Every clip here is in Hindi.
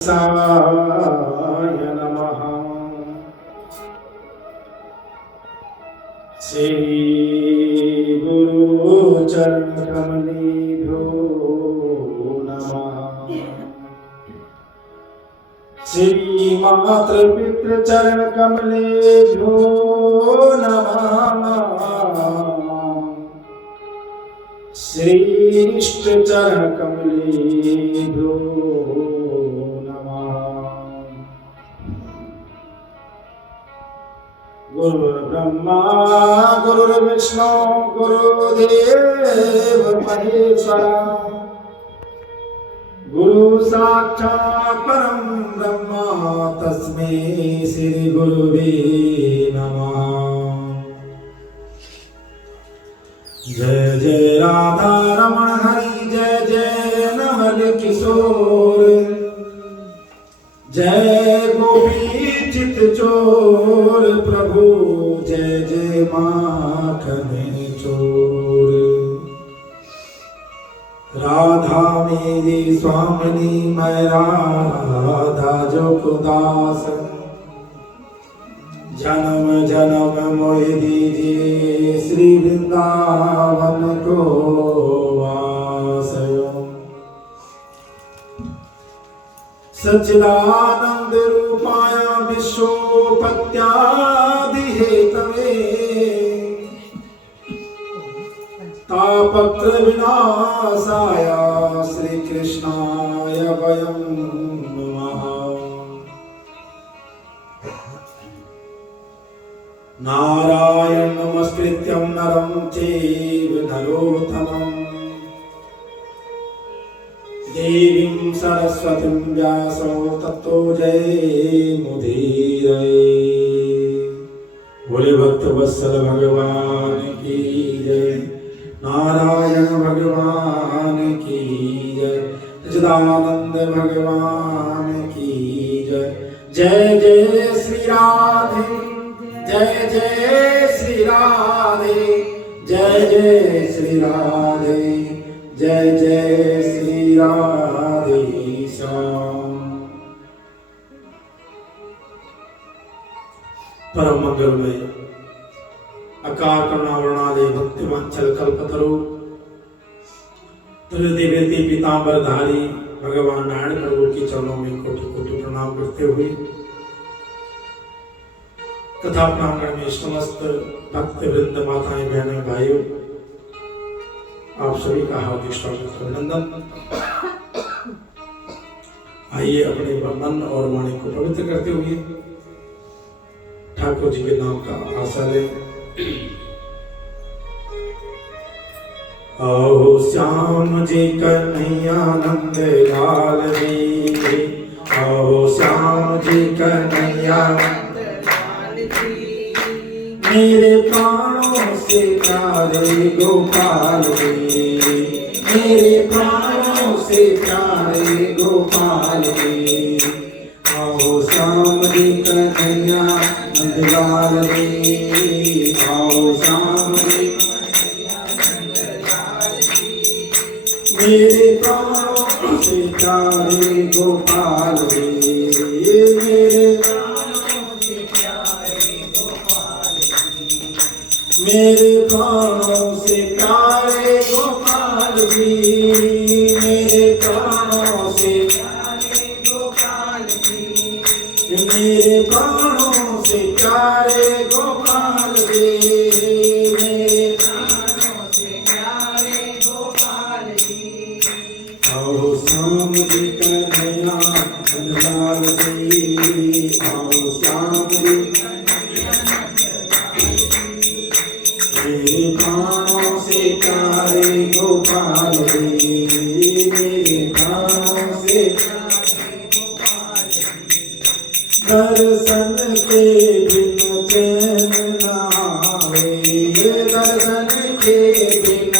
साय नमः। श्री गुरु चरण कमलेभ्यो नमः। श्री मातृ पितृ चरण कमलेभ्यो नमः। श्री इष्ट चरण कमलेभ्यो गुरुर्ब्रह्मा गुरुर्विष्णु गुरुदेव महेश्वरा। गुरु साक्षात् परम ब्रह्म तस्मै श्री गुरुवे नमः। जय जय राधा रमण हरि जय जय नवल किशोर। जय गोपी चित चोर प्रभु जय जय माखन चोर। राधा मेरी स्वामिनी मैं राधा जो खुदास। जन्म जन्म मोहि दीजिए श्री वृंदावन को वासयो। सच्चिदानंद रूपाय विश्वोपत्यादि हेतवे। तापत्र विनाशाय श्री कृष्णाय वयं नमः। नारायण नमस्कृत्यं नरं चैव नरोत्तमम्। देवीं सरस्वतीं व्यासो ततो जयमुदीरये। बोले भक्त वत्सल भगवान की जय। नारायण भगवान की जय। सच्चिदानंद भगवान की जय। जय जय श्री राधे जय जय श्री राधे जय जय श्री राधे जय जय श्री राधे श्याम। परम मंगलमय अकार करुणावरणादि भक्तिवंचल कल्पतरु त्रिदेवती पीतांबर धारी भगवान नारायण प्रभु के चरणों में कोटि कोटि प्रणाम करते हुए कथा प्रांगण में समस्त भक्त वृंद माताएं बहनें भाइयों आप सभी का हार्दिक स्वागत अभिनंदन। आइए अपने मन और वाणी को पवित्र करते हुए ठाकुर जी के नाम का आशा लें। आओ श्याम जी कन्हैया नंद लाल जी। आओ श्याम जी कन्हैया मेरे प्राणों से प्यारे गोपाल जी। मेरे प्राणों से प्यारे गोपाल जी। आओ श्याम जी कन्हैया नंदलाल जी। आओ श्याम जी मेरे प्राणों से प्यारे गोपाल जी। मेरे मेरे प्राणों से प्यारे गोपाल जी। मेरे प्राणों से प्यारे गोपाल जी। मेरे प्राणों से प्यारे गोपाल जी। मेरे प्राणों से प्यारे गोपाल जी। आओ श्याम जी कन्हैया नंदलाल जी। आओ श्याम जी मेरे प्राणों से प्यारे गोपाल जी। मेरे प्राणों से दर्शन के बिन चैन न आवे। दर्शन के बिन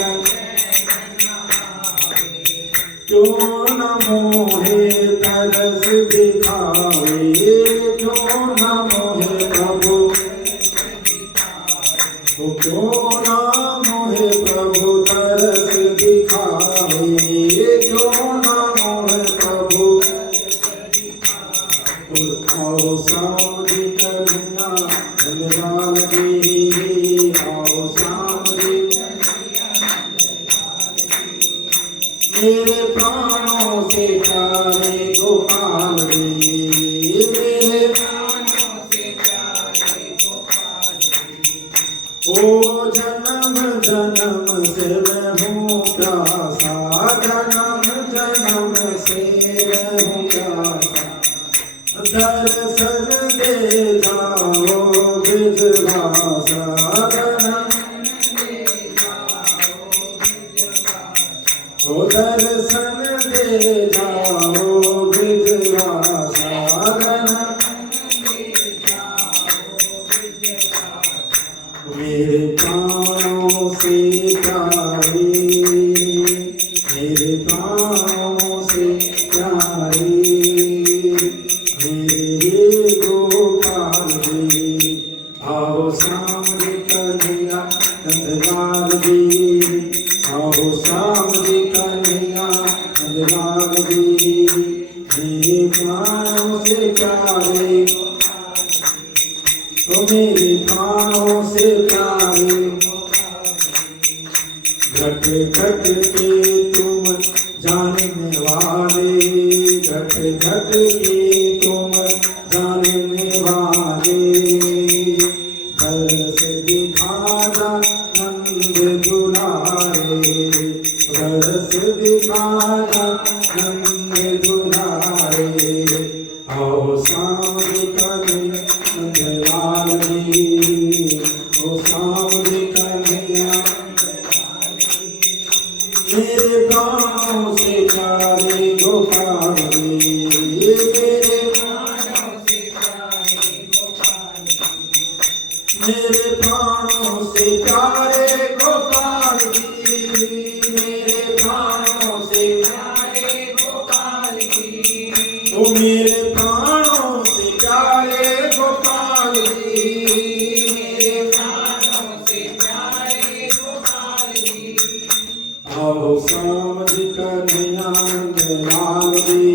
क्यों न मोहे तरस दिखावे। क्यों न मोहे प्रभु क्यों न मोहे प्रभु तरस दिखावे। क्यों न मोहे प्रभु आओ सामने कन्हैया नंदलाल की, आओ सामने मेरे प्राणों से प्यारे गोपाल रे, मेरे प्राणों से प्यारे गोपाल रे। ओ जन्म जन्म से मैं हूँ प्यासा, जन्म जन्म से मैं हूँ प्यासा, दर्शन दे जाओ ब्रिजवासा, ओ दर्शन दे जाओ ब्रिजवासा, मेरे प्राणों से प्यारे, मेरे प्राणों से प्यारे, मेरे गोपाल रे, आओ सामने कन्हैया नंदलाल रे, आओ सामने कन्हैया नंदलाल रे, मेरे प्राणों से प्यारे, ओ मेरे प्राणों से प्यारे, घट घट के तुम जानने वाले, घट घट के तुम जानने वाले, दरस दिखाना नंद दुलारे, दरस दिखाना नंद दुलारे, आओ सामने कन्हैया नंदलाल रे, ओ सामने कन्हैया मेरे प्राणों से प्यारे गोपाल रे, मेरे प्राणों से प्यारे गोपाल रे, मेरे प्राणों से प्यारे गोपाल रे, मेरे प्राणों से प्यारे गोपाल रे, ओ मेरे प्राणों से प्यारे गोपाल रे, मेरे प्राणों से प्यारे गोपाल रे, आओ सामने कन्हैया नंदलाल रे,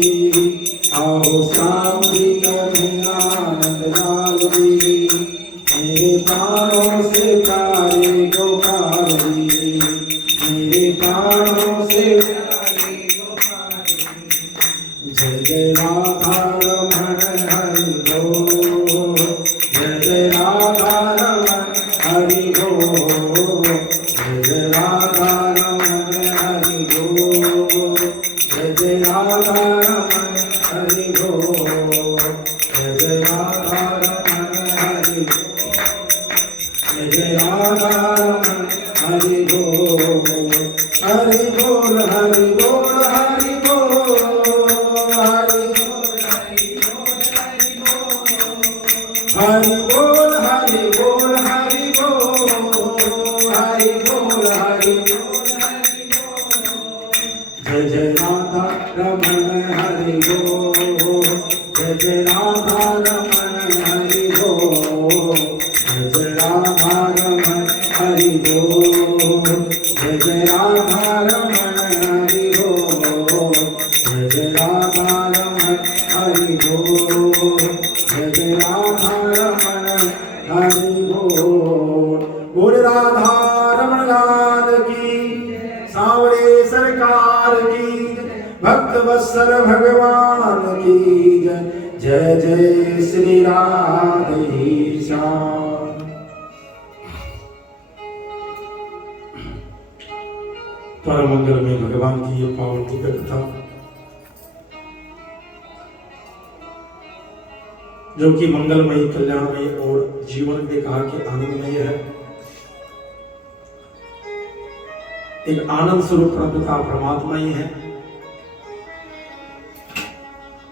आओ सामने कन्हैया नंदलाल रे, मेरे प्राणों से प्यारे गोपाल रे, मेरे प्राणों से प्यारे गोपाल रे, जय जय राधा रमण हरि बोल, जय जय राधा रमण हरि बोल, जय जय राधा रमण हरि बोल, जय जय राधा रमण हरि बोल, जय जय राधा रमण हरि बोल, जय जय राधा रमण हरि बोल, हरि बोल हरि बोल हरि बोल, हरि बोल हरि बोल हरि बोल, हरि बोल हरि बोल हरि बोल, जय जय राधा रमण हरि बोल, जय जय राधा रमण हरि बोल, जय जय राधा रमण हरि बोल, जय जय राधा रमण हरि बोल, जय जय राधा रमण हरि बोल, जय जय राधा रमण हरि बोल। बोल राधा रमण लाल की, सांवरे सरकार की, भक्त वत्सल भगवान की जय, जय जय श्री राधेश्याम। परम मंगल में भगवान की ये पावन दिव्य कथा, जो कि मंगलमयी कल्याणमयी और जीवन में कहा कि आनंदमय है। एक आनंद स्वरूप परमपिता परमात्मा ही है,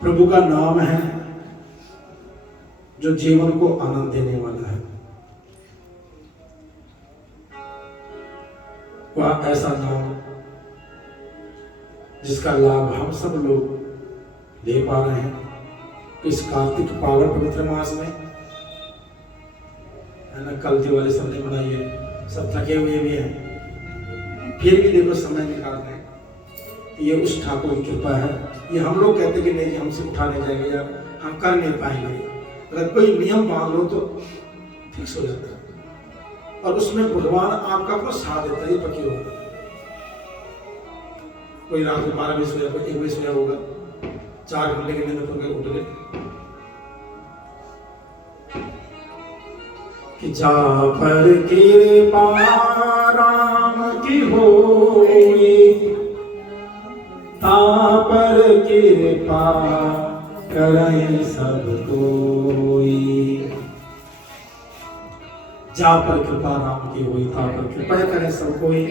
प्रभु का नाम है जो जीवन को आनंद देने वाला है। वह ऐसा नाम जिसका लाभ हम सब लोग ले पा रहे हैं इस कार्तिक पावन पवित्र मास में, है ना। कल दिवाली सबने मनाई है, सब थके हुए भी हैं, फिर भी देखो समय निकाल रहे हैं। ये उस ठाकुर की कृपा है। ये हम लोग कहते कि नहीं, हमसे उठा नहीं जाएंगे या हम कर नहीं पाएंगे। अगर कोई नियम मान लो तो फिक्स हो जाता है, और उसमें भगवान आपका अपना साथ देता है, ये पक्की होगा। कोई रात को 12 बजे सोया, कोई 1 बजे सोया होगा, 4 घंटे के नींद पर उठ गए कि जा पर कृपा राम की होई, ता पर कृपा करे सब कोई। जा पर कृपा राम की होई, ता पर कृपा करे सब कोई।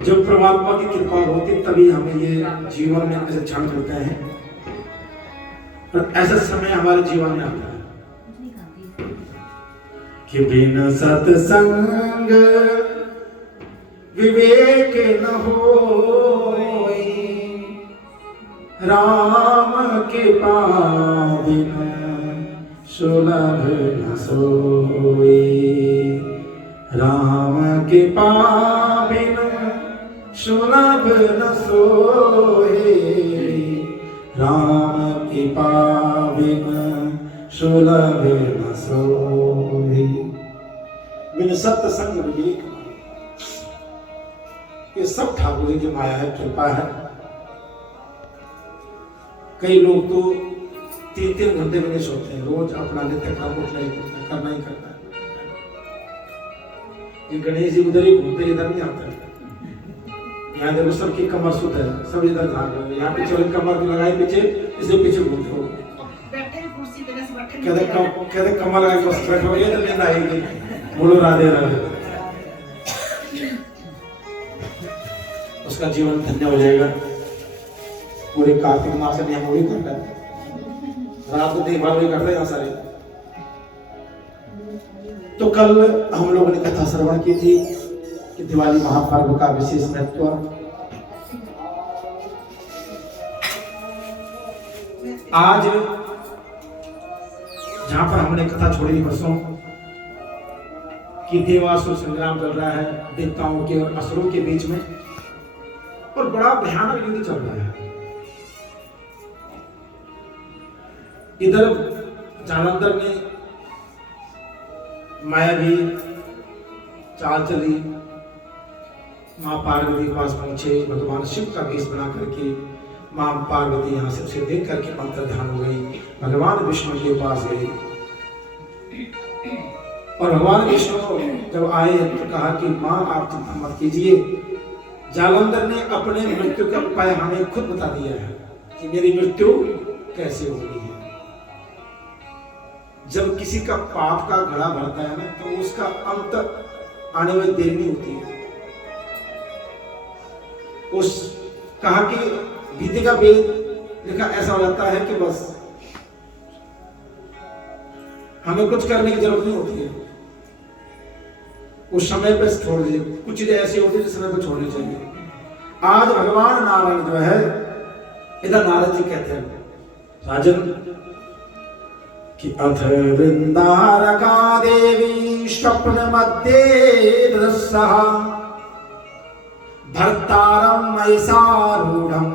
जब परमात्मा की कृपा होती तभी हमें ये जीवन में ऐसे क्षण मिलते हैं, और ऐसा समय हमारे जीवन में आता है कि बिन सत्संग विवेक न होई, राम के पाबिन सुलभ न सोई। राम के पाबिन सुलभ न सोई, राम के पाबिन सुलभ न सोई। बिन सत्संग विवेक, ये सब ठाकुर की माया है, कृपा है। कई लोग तो 3-3 घंटे में नहीं सोते हैं, रोज अपना नित्य काम उठना ही करना ही करना है। ये गणेश जी उधर ही घूमते, इधर नहीं आते। यहाँ देखो सबकी कमर सुत है, सब इधर भाग रहे हैं। यहाँ पीछे कमर लगाई पीछे, इसे पीछे घूमते हो, कहते कमर लगाई बस बैठो, ये तो नींद आएगी। बोलो राधे राधे, उसका जीवन धन्य हो जाएगा। पूरे कार्तिक मास में हम वही करते हैं, रात को देखभाल वही करते हैं यहाँ सारे। तो कल हम लोगों ने कथा श्रवण की थी कि दिवाली महापर्व का विशेष महत्व। आज जहां पर हमने कथा छोड़ी परसों कि देवासुर संग्राम चल रहा है देवताओं के और असुरों के बीच में, और बड़ा भयानक युद्ध चल रहा है। इधर जालंधर ने मायावी चाल चली, मां पार्वती के पास पहुंचे, भगवान शिव का वेश बना करके मां पार्वती यहां से उसे देख करके मंत्र ध्यान हो गई। भगवान विष्णु के पास गए, और भगवान विष्णु जब आए तो कहा कि मां आप चिंता मत कीजिए, जालंधर ने अपने मृत्यु का उपाय हमें खुद बता दिया है कि मेरी मृत्यु कैसे होनी है। जब किसी का पाप का घड़ा भरता है ना, तो उसका अंत आने में देर नहीं होती है। उस कहा कि गीता का वेद लिखा ऐसा हो जाता है कि बस हमें कुछ करने की जरूरत नहीं होती है, उस समय पे छोड़ दीजिए। कुछ चीजें ऐसी होती है जिस समय पे छोड़नी चाहिए। आज भगवान नारायण जो है, इधर नारद जी कहते हैं राजन कि अथ वृंदारका देवी स्वप्न मध्ये दृश्यः भर्तारं मयिसारूढं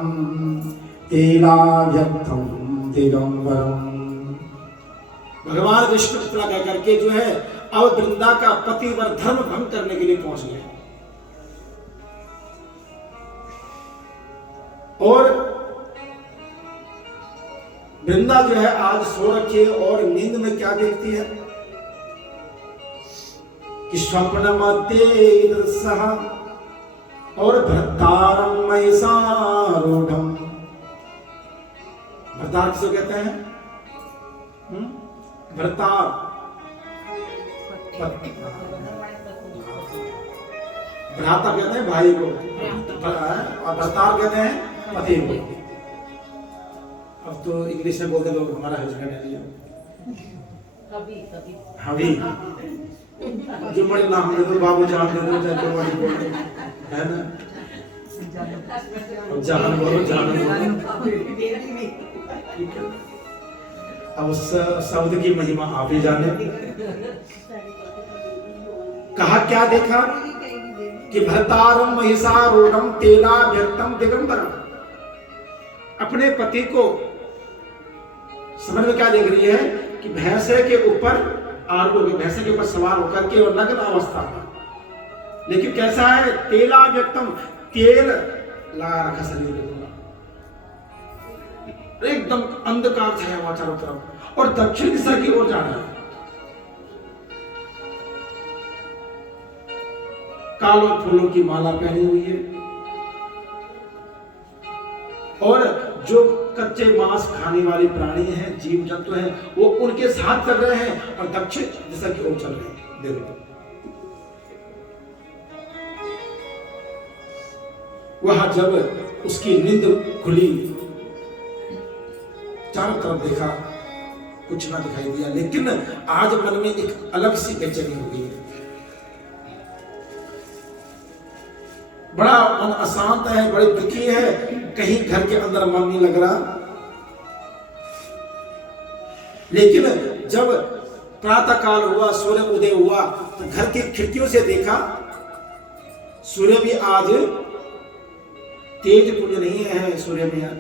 एलाव्यक्तं दिगंबरम्। भगवान विष्णु इतना कह करके जो है अब वृंदा का पतिव्रत धर्म भंग करने के लिए पहुंच गए, और वृंदा जो है आज सो रखी है, और नींद में क्या देखती है कि स्वप्न मध्य दृश्यः और भर्तारं मयिसारूढं। भर्तार किसे कहते हैं? भर्तार भ्राता कहते हैं भाई को, और भर्तार कहते हैं पति को। अब तो इंग्लिश में बोलते लोग हमारा हस्बैंड है, हबी जो बड़े नाम दे दो, बाबू जान दे दो, चाहे जो बड़ी बोल दो, है ना। जान बोलो, जान बोलो, ठीक है। अब उस शब्द की महिमा आप ही जाने। कहा क्या देखा कि भरतारम महिषारूढ़म तेला व्यक्तम दिगंबरम, अपने पति को समझ में क्या देख रही है कि भैंसे के ऊपर आरूढ़, भैंसे के ऊपर सवार होकर के और नग्न अवस्था में, लेकिन कैसा है, तेला व्यक्तम, तेल लगा रखा शरीर में, एकदम अंधकार छाया हुआ चारों तरफ, और दक्षिण दिशा की ओर जा रहा है। कालों फूलों की माला पहनी हुई है, और जो कच्चे मांस खाने वाले प्राणी हैं, जीव जंतु हैं, वो उनके साथ चल रहे हैं और दक्षिण दिशा की ओर चल रहे हैं। देखो वह जब उसकी नींद खुली, चारों तरफ देखा, कुछ ना दिखाई दिया, लेकिन आज मन में एक अलग सी बेचैनी हो गई है। बड़ा मन अशांत है, बड़ी दुखी है, कहीं घर के अंदर मन नहीं लग रहा। लेकिन जब प्रातः काल हुआ, सूर्य उदय हुआ, तो घर की खिड़कियों से देखा, सूर्य भी आज तेज पुंज नहीं है, सूर्य में आज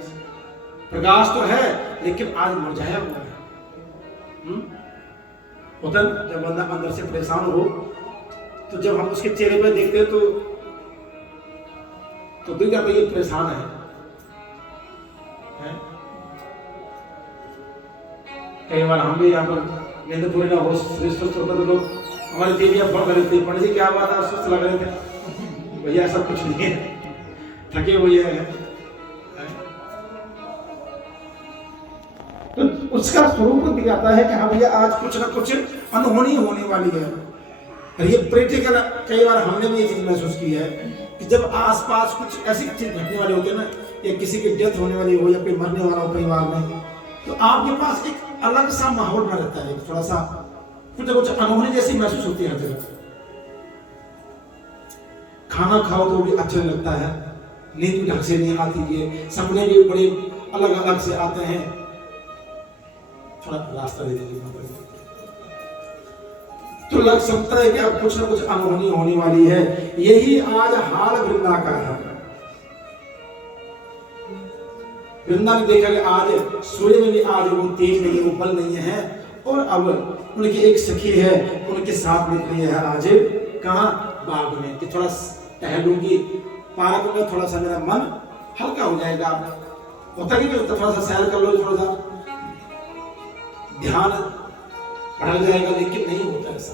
प्रकाश तो है, लेकिन आज मुरझाया हुआ है। होता है जब बंदा अंदर से परेशान हो, तो जब हम उसके चेहरे पे देखते हैं तो दिल जाता है ये परेशान है? कई बार हम भी यहाँ पर नींद पूरी ना हो, सुस्त होता तो लोग हमारी देवियां बढ़ रही थी, पंडित जी क्या हुआ था, सुस्त लग रहे थे, भैया सब कुछ नहीं है, थके हुए हैं। तो उसका स्वरूप दिखाता है कि हाँ भैया आज कुछ ना कुछ अनहोनी होने वाली है। और ये प्रैक्टिकल कई बार हमने भी ये चीज महसूस की है कि जब आसपास कुछ ऐसी चीज घटने वाली होती है ना, या किसी की डेथ होने वाली हो, या कोई मरने वाला हो परिवार में, तो आपके पास एक अलग सा माहौल में रहता है, थोड़ा सा कुछ अनहोनी जैसी महसूस होती है हर जगह। खाना खाओ तो भी अच्छा लगता है, नींद ढंग से नहीं आती है, सपने भी बड़े अलग अलग से आते हैं। थोड़ा रास्ता दे दीजिए, तो लग सकता है कि अब कुछ ना कुछ अनहोनी होने वाली है। यही आज हाल वृंदा का है। वृंदा ने देखा कि आज सूर्य में भी आज वो तेज नहीं है, वो बल नहीं है, और अब उनकी एक सखी है, उनके साथ निकली है आज कहाँ, बाग में, कि थोड़ा टहलूंगी पार्क में, थोड़ा सा मेरा मन हल्का हो जाएगा। होता नहीं कि थोड़ा सा सैर कर लो, थोड़ा सा ध्यान बढ़ जाएगा, लेकिन नहीं होता ऐसा।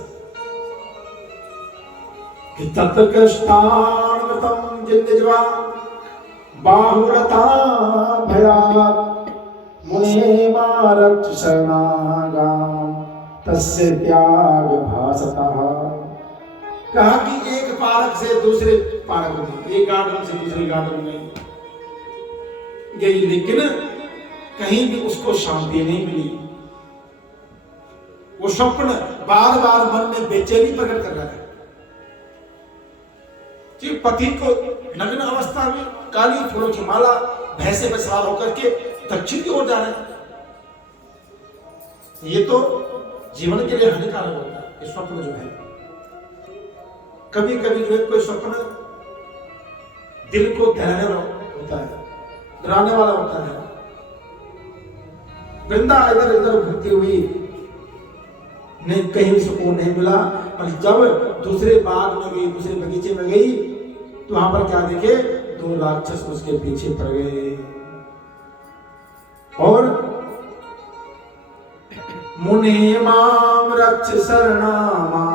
कि तत्कष्टान्वितं जिन्निज्वा बाहुरता भयात् मुनेमारक्ष शरणागम तस्य त्याग भासतः। कहा कि एक पार्क से दूसरे पार्क में, एक गार्डन से दूसरे गार्डन में गई, लेकिन कहीं भी उसको शांति नहीं मिली। वो स्वप्न बार बार मन में बेचैनी प्रकट कर रहा है कि पति को नग्न अवस्था में काली फूलों की माला भैंसे पर सवार होकर के दक्षिण की ओर जा रहे हैं। ये तो जीवन के लिए हानिकारक होता है ये स्वप्न जो है। कभी कभी जो है कोई स्वप्न दिल को दहलाने वाला होता है, डराने वाला होता है। वृंदा इधर इधर घूमती हुई नहीं, कहीं सुकून नहीं मिला, और जब दूसरे बाग में गई, दूसरे बगीचे में गई, तो वहां पर क्या देखे, दो राक्षस उसके पीछे पड़ गए और मुने माम रक्ष शरणामां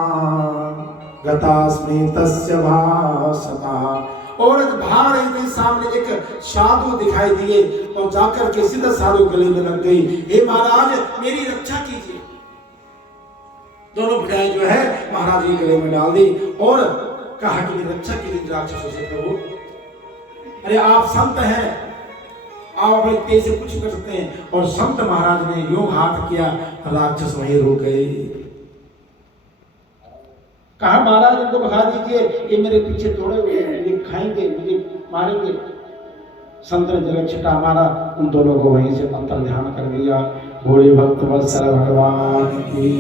गतास्मि तस्य भासतः। और भाग रही थी, सामने एक साधु दिखाई दिए और जाकर के सीधा साधु गले में लग गई, हे महाराज मेरी रक्षा कीजिए। दोनों भुजाएं जो है महाराज के गले में डाल दी और कहा कि रक्षा कीजिए राक्षसों से प्रभु। अरे आप संत हैं, आप तेज से कुछ कर सकते हैं। और संत महाराज ने यूं हाथ किया, राक्षस वहीं रुक गए। कहा महाराज इनको भगा दीजिए, ये मेरे पीछे दौड़े हुए हैं, ये खाएंगे, मुझे मारेंगे। संत ने जगह छिटा मारा, उन दोनों को वहीं से अंतर ध्यान कर दिया। भोले भक्त वत्सल भगवान की।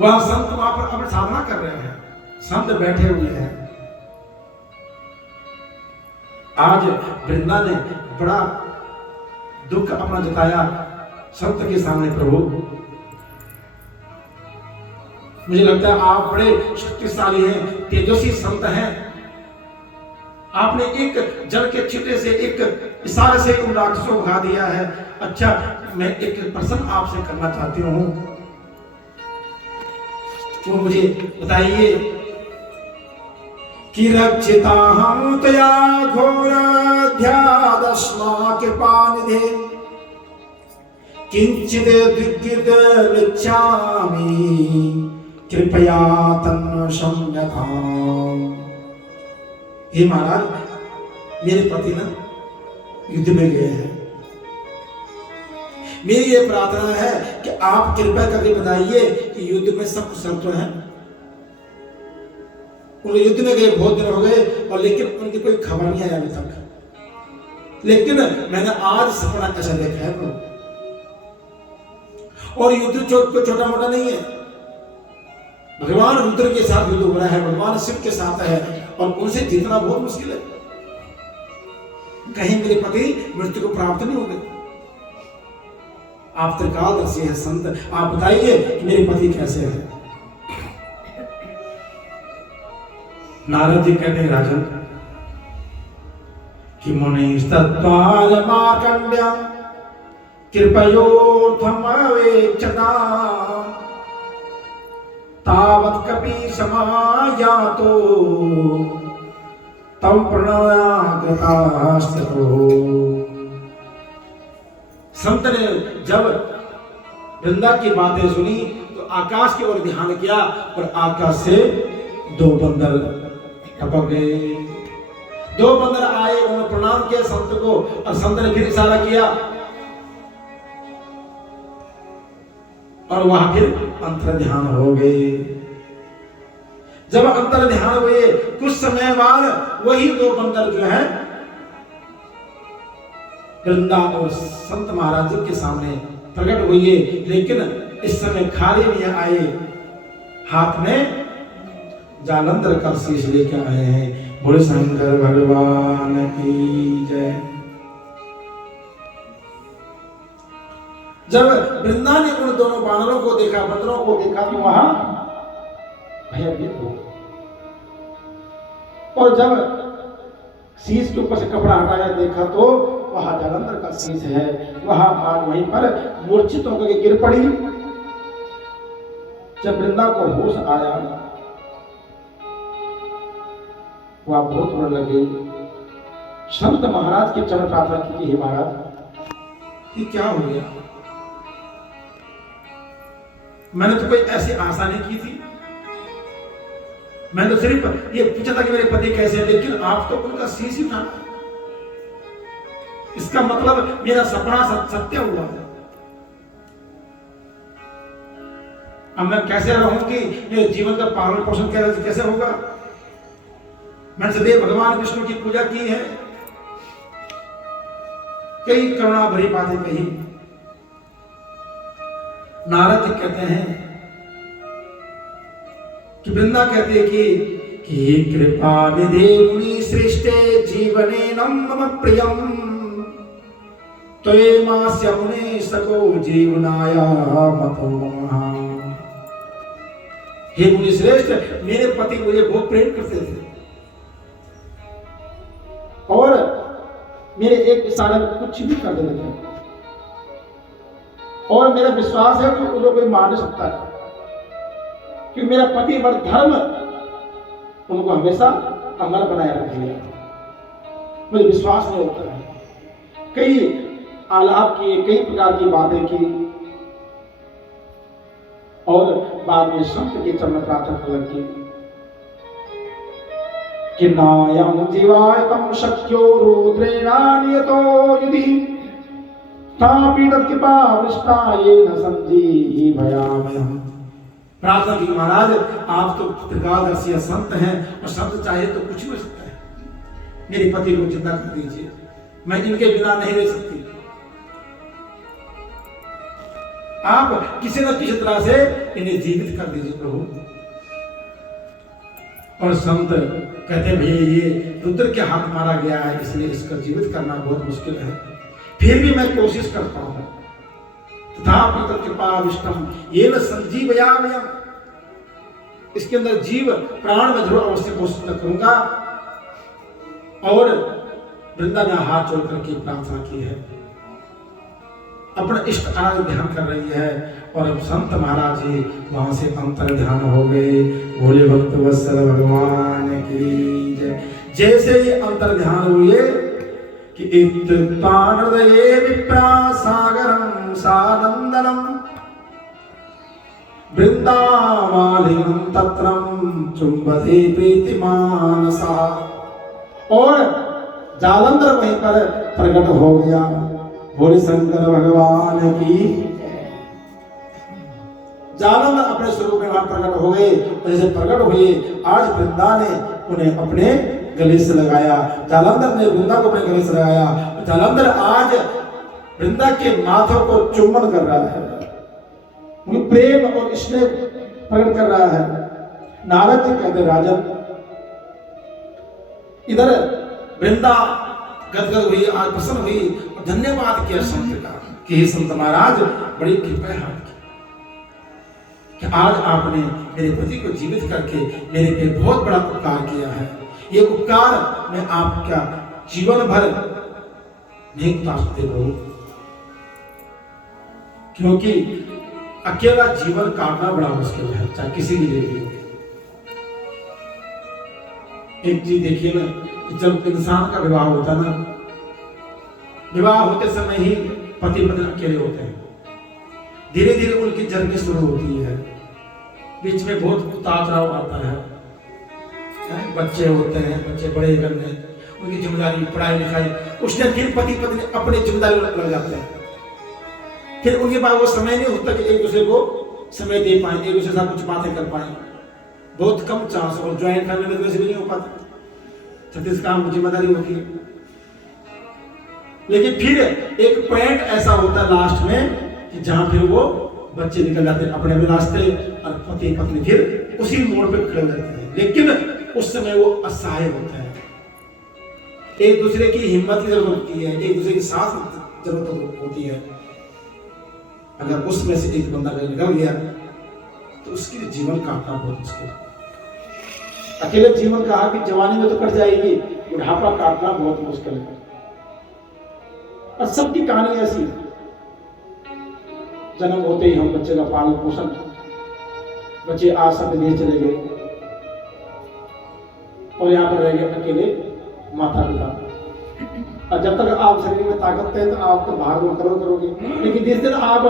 वह संत वहां पर अब साधना कर रहे हैं। संत बैठे हुए हैं। आज वृंदा ने बड़ा दुख अपना जताया संत के सामने। प्रभु, मुझे लगता है आप बड़े शक्तिशाली हैं, तेजस्वी संत हैं। आपने एक जल के छिटे से, एक इशारे से उन राक्षसों को भगा दिया है। अच्छा, मैं एक प्रश्न आपसे करना चाहती हूँ, वो मुझे बताइए कि रक्षिता हम तया घोर ध्यादस्मा कृपानिधे किंचिद दिग्गिद लिच्छामि कृपया तन्न क्षम्यताम्। हे महाराज, मेरे पति ना युद्ध में गए हैं। मेरी ये प्रार्थना है कि आप कृपया करके बताइए कि युद्ध में सब कुशल तो है। उन युद्ध में गए बहुत दिन हो गए और लेकिन उनकी कोई खबर नहीं आई अभी तक। लेकिन मैंने आज सपना ऐसा देखा है प्रभु, और युद्ध छोटा मोटा नहीं है। भगवान रुद्र के साथ युद्ध हो रहा है, भगवान शिव के साथ है, और उनसे जीतना बहुत मुश्किल है। कहीं मेरे पति मृत्यु को प्राप्त नहीं होंगे। आप त्रिकालदर्शी हैं संत, आप बताइए कि मेरे पति कैसे हैं। नारद जी कहते हैं राजन कि मुनिस्तत्वाल मार्कंड्य कृपयोर्थम अवेक्षता तावत् कपि समायातो तम प्रणयाग्रतास्ततो। संत ने जब वृंदा की बातें सुनी तो आकाश की ओर ध्यान किया और आकाश से दो बंदर टपक गए। दो बंदर आए, उन्होंने प्रणाम किया संत को, और संत ने फिर इशारा किया और वहां फिर अंतर ध्यान हो गए। जब अंतर ध्यान हुए कुछ समय बाद वही दो बंदर जो है वृंदा और संत महाराज जी के सामने प्रकट हुए, लेकिन इस समय खाली नहीं आए, हाथ में जालंधर का शीश लेके आए हैं। बोले शंकर भगवान की जय। जब वृंदा ने उन दोनों बानरों को देखा, बंदरों को देखा, तो वहां भयभीत हो, और जब शीश के ऊपर से कपड़ा हटाया देखा तो वहां जालंधर का शीश है। वहां आग वहीं पर मूर्छित होकर गिर पड़ी। जब वृंदा को होश आया, वह बहुत रोने लगे। संत महाराज के चरण प्रार्थना की, हे महाराज ये क्या हो गया? मैंने तो कोई ऐसी आशा नहीं की थी, मैंने तो सिर्फ ये पूछा था कि मेरे पति कैसे हैं, लेकिन आप तो उनका शीश ही उठाना, इसका मतलब मेरा सपना सत्य हुआ। अब मैं कैसे रहूंगी, मेरे जीवन का पालन पोषण कैसे होगा? मैंने सदैव भगवान विष्णु की पूजा की है, कई करुणा भरी बातें कही। नारद जी कहते हैं कि वृंदा कहती है कि कृपा निधे मुनि श्रेष्ठे जीवने मम प्रियम त्वये मास्य मुने सको जीवनाया मतो मम। हे मुनि श्रेष्ठ, मेरे पति मुझे बहुत प्रेम करते थे और मेरे एक इशारे में कुछ भी कर देते थे, और मेरा विश्वास है कि उनको कोई मार नहीं सकता है, क्योंकि मेरा पति वर धर्म उनको हमेशा अमर बनाए रखेगा। मुझे विश्वास नहीं होता है। कई आलाप किए, कई प्रकार की बातें की, और बाद में संत के चरण प्रार्थना करने की कि नायं जीवायतं शक्यो रुद्रेणानियतो युधि तापि तत्कृपावृष्टायेन संजीवयाम्यहम्। प्रार्थना की, महाराज आप तो त्रिकालदर्शी संत हैं, और संत चाहे तो कुछ भी हो सकता है। मेरे पति को जिंदा कर दीजिए, मैं इनके बिना नहीं रह सकती। आप किसी न किसी तरह से इन्हें जीवित कर दीजिए प्रभु। और संत कहते हैं भैया ये रुद्र के हाथ मारा गया है, इसलिए इसका जीवित करना बहुत मुश्किल है, फिर भी मैं कोशिश करता हूँ। तथापि तत्कृपाविष्टम येन संजीवयाम्यहम्, इसके अंदर जीव प्राण में जरूर अवश्य कोशिश करूंगा। और वृंदा ने हाथ जोड़ करके प्रार्थना की है, अपना इष्ट आराध्य ध्यान कर रही है। और अब संत महाराज जी वहां से अंतर ध्यान हो गए। भोले भक्त वत्सल भगवान की जय। जैसे ही अंतर ध्यान हुए कि इत्तान हृदये विप्रा सागरं सानंदनम वृंदावालिनं तत्रं चुंबते प्रीतिमानसा। और जालंधर वहीं पर प्रकट हो गया। भोले शंकर भगवान की जालंधर अपने स्वरूप में वहां प्रकट हो गए। जैसे प्रकट हुए आज वृंदा ने उन्हें अपने गले से लगाया, जालंधर ने वृंदा को अपने गले से लगाया। जालंधर आज वृंदा के माथों को चुंबन कर रहा है, प्रेम और स्नेह प्रकट कर रहा है। नारद जी कहते राजन, इधर वृंदा गदगद हुई, आज प्रसन्न हुई, धन्यवाद किया संत का कि हे संत महाराज बड़ी कृपा है कि आज आपने मेरे पति को जीवित करके मेरे पे बहुत बड़ा उपकार किया है। ये उपकार मैं आपका जीवन भर नहीं उतार सकते प्रभु, क्योंकि अकेला जीवन काटना बड़ा मुश्किल है, चाहे किसी के लिए भी हो। एक चीज देखिए ना, जब इंसान का विवाह होता ना, विवाह होते समय ही पति पत्नी अकेले होते हैं, धीरे धीरे उनकी जर्नी शुरू होती है, बीच में बहुत उतार चढ़ाव आता है, बच्चे होते हैं, बच्चे बड़े करने, उनकी जिम्मेदारी, पढ़ाई लिखाई, उसने फिर पति पत्नी अपनी जिम्मेदारी लग जाते हैं। फिर उनके पास वो समय नहीं होता कि एक दूसरे को समय दे पाए, एक दूसरे के साथ कुछ बातें कर पाए, बहुत कम चांस। और ज्वाइंट फैमिली में वैसे भी नहीं हो पाता, 36 काम जिम्मेदारी होती है। लेकिन फिर एक पॉइंट ऐसा होता है लास्ट में कि जहां फिर वो बच्चे निकल जाते हैं अपने अपने रास्ते, और पति पत्नी फिर उसी मोड़ पे खड़े रहते हैं। लेकिन उस समय वो असहाय होते हैं, एक दूसरे की हिम्मत की जरूरत होती है, एक दूसरे की साथ जरूरत होती है। अगर उसमें से एक बंदा निकल गया तो उसके लिए जीवन काटना बहुत मुश्किल है। अकेले जीवन कहा कि जवानी में तो कट जाएगी, बुढ़ापा काटना बहुत मुश्किल है। और सबकी कहानी ऐसी, जन्म होते ही हम बच्चे का पालन पोषण, बच्चे आज सब विदेश चले गए और यहाँ पर रह गए अकेले माता पिता। और जब तक आप शरीर में ताकत है तो आप तो भाग में करोगे, लेकिन जिस दिन आप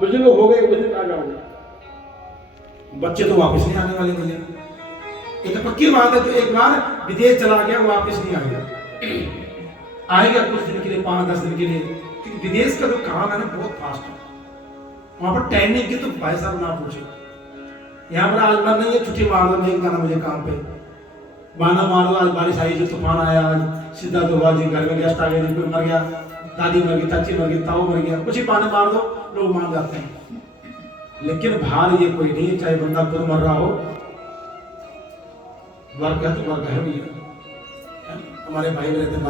बुजुर्ग हो गए उस दिन आ जाओगे, बच्चे तो वापस नहीं आने वाले भैया। ये तो पक्की बात है, जो एक बार विदेश चला गया वो वापस नहीं आएगा, आएगा कुछ दिन के लिए, 5-10 दिन के लिए, क्योंकि विदेश का जो काम है ना बहुत फास्ट है, वहां पर टाइमिंग की तो भाई साहब ना पूछे। यहाँ पर आज मन नहीं है, छुट्टी मार दो, नहीं जाना मुझे काम पे, बहाना मार दो, आज बारिश आई जी, तूफान आया, सीधा तो हुआ जी, घर में गेस्ट आ गए जी, कोई मर गया, दादी मर गई, चाची मर गई, ताऊ मर गया, कुछ ही बहाने मार दो, लोग मान जाते हैं। लेकिन बाहर ये कोई नहीं, चाहे बंदा खुद मर रहा हो, वर्ग है तो वर्ग है भैया। हमारे भाई रहते हैं,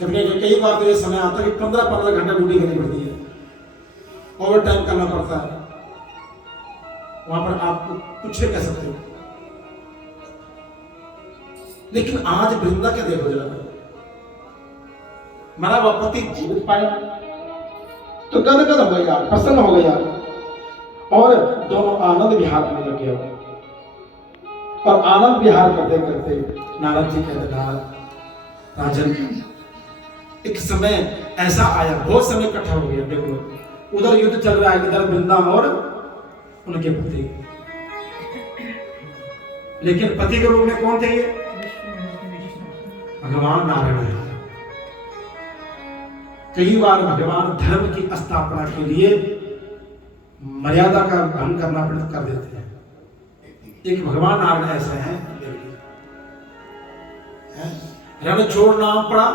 कई बार तो ये समय आता है कि 15-15 घंटा ड्यूटी करनी पड़ती है, ओवर टाइम करना पड़ता है, वहां पर आप कुछ नहीं कह सकते हो। लेकिन आज वृंदा क्या देखो जरा, मेरा पति जीवित पाया तो गदगद हो गया, प्रसन्न हो गया, और दोनों आनंद विहार करने लगे। और आनंद विहार करते करते नारद जी कहते, नारद राजन, एक समय ऐसा आया, बहुत समय इकट्ठा हो गया, देखो उधर युद्ध चल रहा है, इधर वृंदा और उनके पति। लेकिन पति के रूप में कौन थे ये? भगवान नारायण है। कई बार भगवान धर्म की स्थापना के लिए मर्यादा का भंग करना कर देते हैं। एक भगवान नारायण ऐसे हैं, रणछोड़ नाम पड़ा,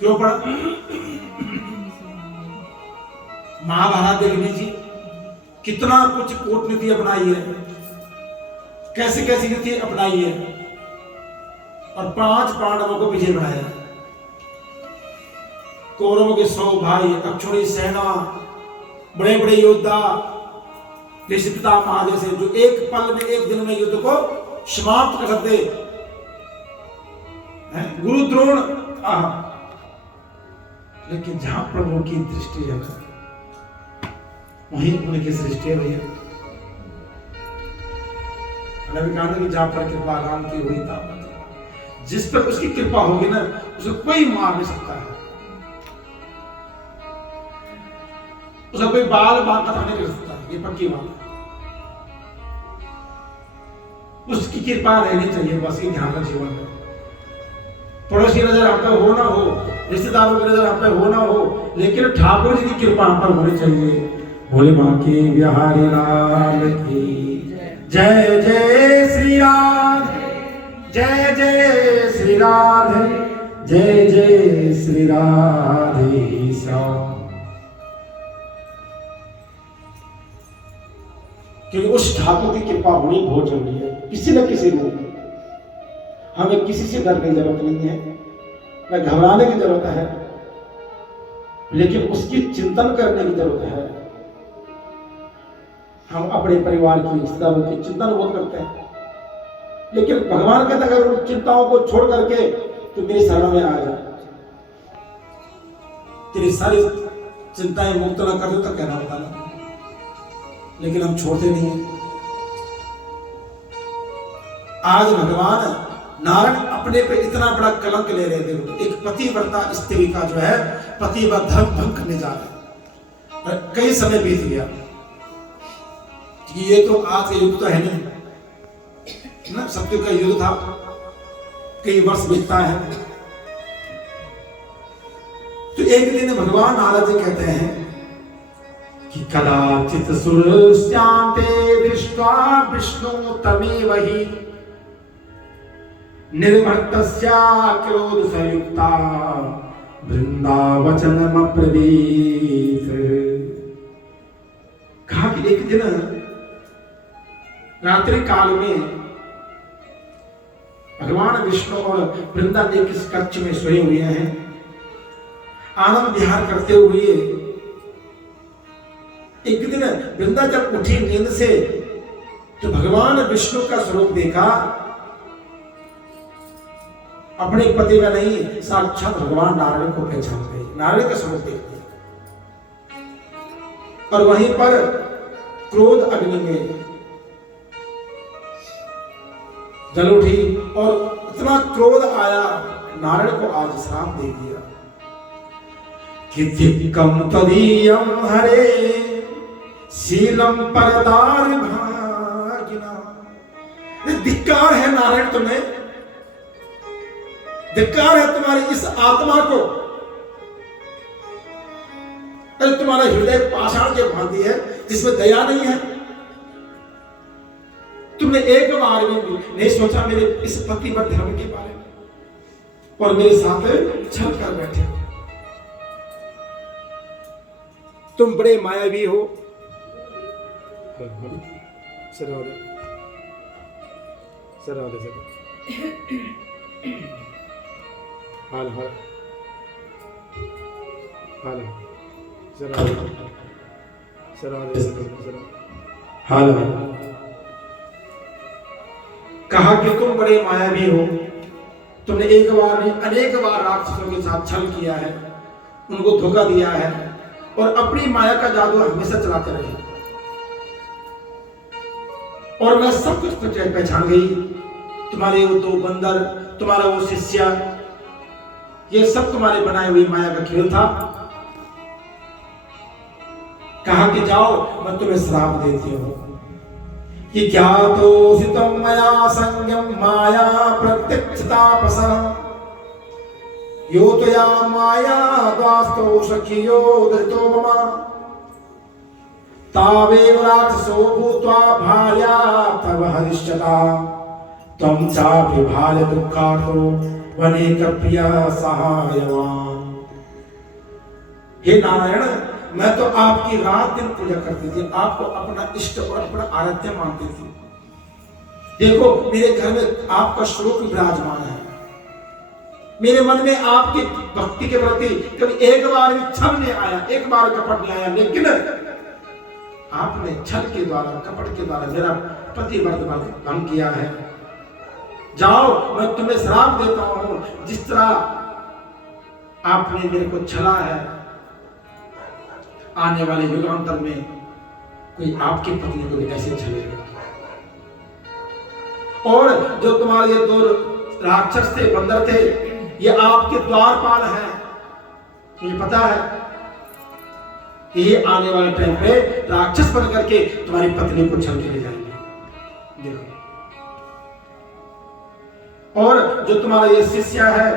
क्यों पड़ा? महाभारत देख लीजिए, कितना कुछ कूटनीति अपनाई है, कैसी कैसी नीति अपनाई है और 5 पांडवों को विजय बनाया। कौरवों के 100 भाई, अक्षौणी सेना, बड़े बड़े योद्धा, जैसे पिता महादेव से जो एक पल में, एक दिन में युद्ध को समाप्त कर सकते, गुरु द्रोण। लेकिन जहां प्रभु की दृष्टि है वहीं उनकी सृष्टि है भैया। मैंने कहा कि जहां पर कृपा राम की हुई था, जिस पर उसकी कृपा होगी ना उसे कोई मार नहीं सकता है, उसे कोई बाल बाल कथा नहीं कर सकता, ये पक्की बात है। उसकी कृपा रहनी चाहिए बस, ये ध्यान रख जीवन में। पड़ोसी नजर आप पे हो ना हो, रिश्तेदारों की नजर आप पे हो ना हो, लेकिन ठाकुर जी की कृपा हम पर होनी चाहिए। भोले बांके बिहारी लाल की जय। जय श्री राधे, जय जय श्री राधे, जय जय श्री राधे श्याम। क्योंकि उस ठाकुर की कृपा होनी बहुत जरूरी है, किसी न किसी रूप में। हमें किसी से डरने की जरूरत नहीं है, न घबराने की जरूरत है, लेकिन उसकी चिंतन करने की जरूरत है। हम अपने परिवार की, रिश्तेदारों की चिंतन बहुत करते हैं, लेकिन भगवान कहता है अगर उन चिंताओं को छोड़ करके तो मेरी शरण में आ जा, तेरी सारी चिंताएं मुक्त न कर दो तो कहना बताना। लेकिन हम छोड़ते नहीं हैं। आज भगवान नारायण अपने पे इतना बड़ा कलंक ले रहे थे। एक पतिव्रता स्त्री का जो है पति व धर्म भंग करने जा रहे, और कई समय बीत गया कि ये तो आज का युग तो है नहीं ना, सत्युग का युग था, कई वर्ष बीतता है। तो एक दिन भगवान नारद जी कहते हैं कि कदाचित सुरस्यांते दृष्ट्वा विष्णु तमेव हि निर्भक्तस्या क्रोध संयुक्ता वृंदावचनम प्रवीत। कहा कि एक दिन रात्रि काल में भगवान विष्णु और वृंदा जी किस कक्ष में सोए हुए हैं, आनंद विहार करते हुए। एक दिन वृंदा जब उठी नींद से तो भगवान विष्णु का स्वरूप देखा, अपने पति का नहीं, साक्षात भगवान नारायण को पहचान गई, नारायण का स्वरूप देख लिया। और वहीं पर क्रोध अग्नि में जल उठी और इतना क्रोध आया, नारायण को आज श्राप दे दिया कि धिक्कम तदीयम हरे शीलम परदार भागिना। धिक्कार है नारायण तुम्हें, धिक्कार है तुम्हारी इस आत्मा को। अरे तुम्हारा हृदय पाषाण के भांति है जिसमें दया नहीं है। तुमने एक बार भी नहीं सोचा मेरे इस पति व धर्म के बारे में, और मेरे साथ छल कर बैठे। तुम बड़े मायावी हो। सर हाल हाल हाल हाल हाल। कहा कि तुम बड़े मायावी हो, तुमने एक बार नहीं अनेक बार राक्षसों के साथ छल किया है, उनको धोखा दिया है और अपनी माया का जादू हमेशा चलाते रहे। और मैं सब कुछ पहचान गई, तुम्हारे वो 2 बंदर, तुम्हारा वो शिष्य, ये सब तुम्हारे बनाए हुई माया का खेल था। कहा कि जाओ मैं तुम्हें श्राप देती हूं कि क्या तो सितम मया संयम माया प्रत्यक्षतापस यो तो या माया द्वास्तो सखियो दृतो मम तावेव राक्षसो भूत्वा भार्या तव हरिष्यता त्वं चापि भार्य दुःखार्तो वने कप्रिय सहायवान। हे नारायण, मैं तो आपकी रात दिन पूजा करती थी, आपको अपना इष्ट और अपना आराध्य मानती थी, देखो मेरे घर में आपका स्वरूप विराजमान है, मेरे मन में आपकी भक्ति के प्रति कभी एक बार भी छल नहीं आया, एक बार कपट नहीं आया, लेकिन आपने छल के द्वारा, कपट के द्वारा मेरा पतिव्रत भंग किया है। जाओ मैं तुम्हें श्राप देता हूं, जिस तरह आपने मेरे को छला है, आने वाले युगांतर में कोई आपकी पत्नी को भी ऐसे छलेगा। और जो तुम्हारे ये दो राक्षस थे, बंदर थे, ये आपके द्वारपाल हैं, मुझे पता है ये आने वाले टाइम पे राक्षस बन करके तुम्हारी पत्नी को छल के ले जाएंगे। देखो, और जो तुम्हारा ये शिष्य है,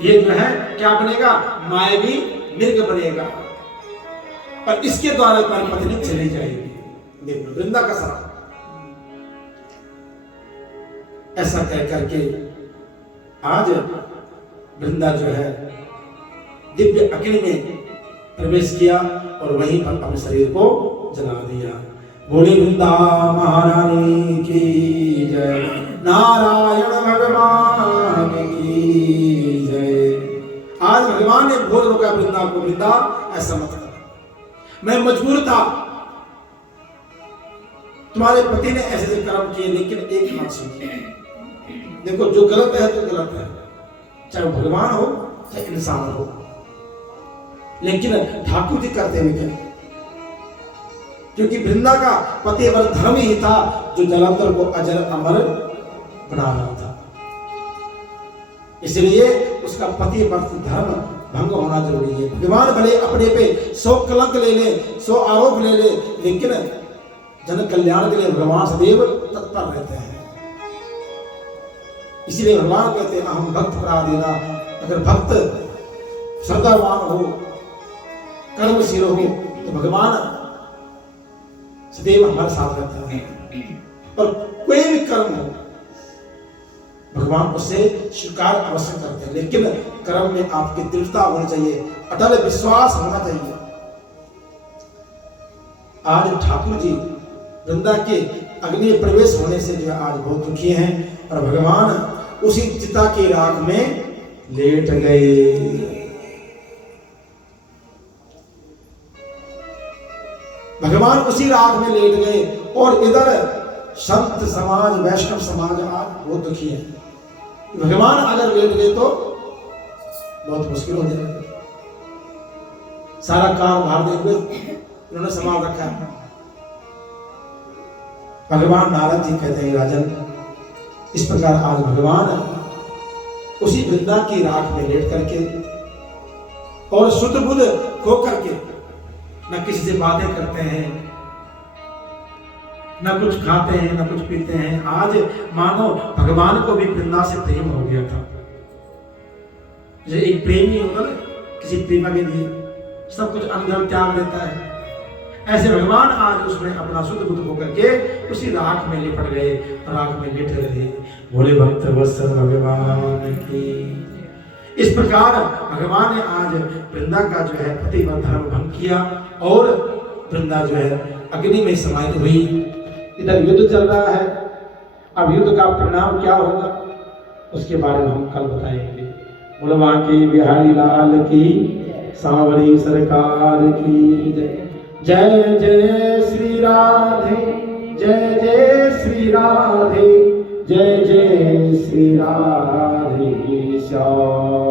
ये जो है क्या बनेगा, मायावी मृग बनेगा, और इसके द्वारा तुम्हारी पत्नी चली जाएगी। देखो वृंदा का साथ ऐसा कह करके आज वृंदा जो है दिव्य अग्नि में प्रवेश किया और वहीं पर अपने शरीर को जला दिया। बोले वृंदा महारानी की जय, नारायण भगवान की जय। आज भगवान ने बोल रोका वृंदा को, वृंदा ऐसा मत कर, मैं मजबूर था, तुम्हारे पति ने ऐसे कर्म किए, लेकिन एक बात सुनिए, देखो जो गलत है तो गलत है, चाहे भगवान हो चाहे इंसान हो, लेकिन ठाकुर जी करते हुए क्या, क्योंकि वृंदा का पतिव्रत धर्म ही था जो जलांतर को अजर अमर बना रहा था, इसलिए उसका पतिव्रत धर्म भंग होना जरूरी है। भगवान भले अपने पे 100 कलंक ले ले, 100 आरोप ले ले, लेकिन जन कल्याण के लिए भगवान सदैव तत्पर रहते हैं। इसीलिए भगवान कहते हैं हम भक्त करा देना, अगर भक्त श्रद्धावान हो, कर्मशील हो, तो भगवान सदैव हमारे साथ रहता है, और कोई भी कर्म हो भगवान उसे स्वीकार अवश्य करते हैं, लेकिन कर्म में आपकी दृढ़ता होनी चाहिए, अटल विश्वास होना चाहिए। आज ठाकुर जी वृंदा के अग्नि प्रवेश होने से जो आज बहुत दुखी हैं, और भगवान उसी चिता की राख में लेट गए। भगवान उसी राग में लेट गए, और इधर संत समाज, वैष्णव समाज आज बहुत दुखी है। भगवान अगर लेट गए तो बहुत मुश्किल हो जाएगा, सारा काम भार देखो उन्होंने संभाल रखा है। भगवान नारद जी कहते हैं राजन, इस प्रकार आज भगवान उसी वृंदा की राख में लेट करके और शुद्ध बुद्ध खो करके न किसी से बातें करते हैं, न कुछ खाते हैं, न कुछ पीते हैं। आज मानो भगवान को भी वृंदा से प्रेम हो गया था। जैसे एक प्रेमी होता है किसी प्रेमा के लिए सब कुछ अंदर त्याग देता है, ऐसे भगवान आज उसमें अपना शुद्ध बुद्ध होकर के उसी राख में लिपट गए, राख में लेट रहे। बोले भक्त वत्सल भगवान की। इस प्रकार भगवान ने आज वृंदा का जो है पतिव्रत धर्म भंग किया, और वृंदा जो है अग्नि में समाहित हुई। इधर युद्ध चल रहा है, अब युद्ध का परिणाम क्या होगा उसके बारे में हम कल बताएंगे। बोलवा की बिहारी लाल की, सांवरी सरकार की जय। जय जय श्री राधे, जय जय श्री राधे, जय जय श्री राधे श्याम।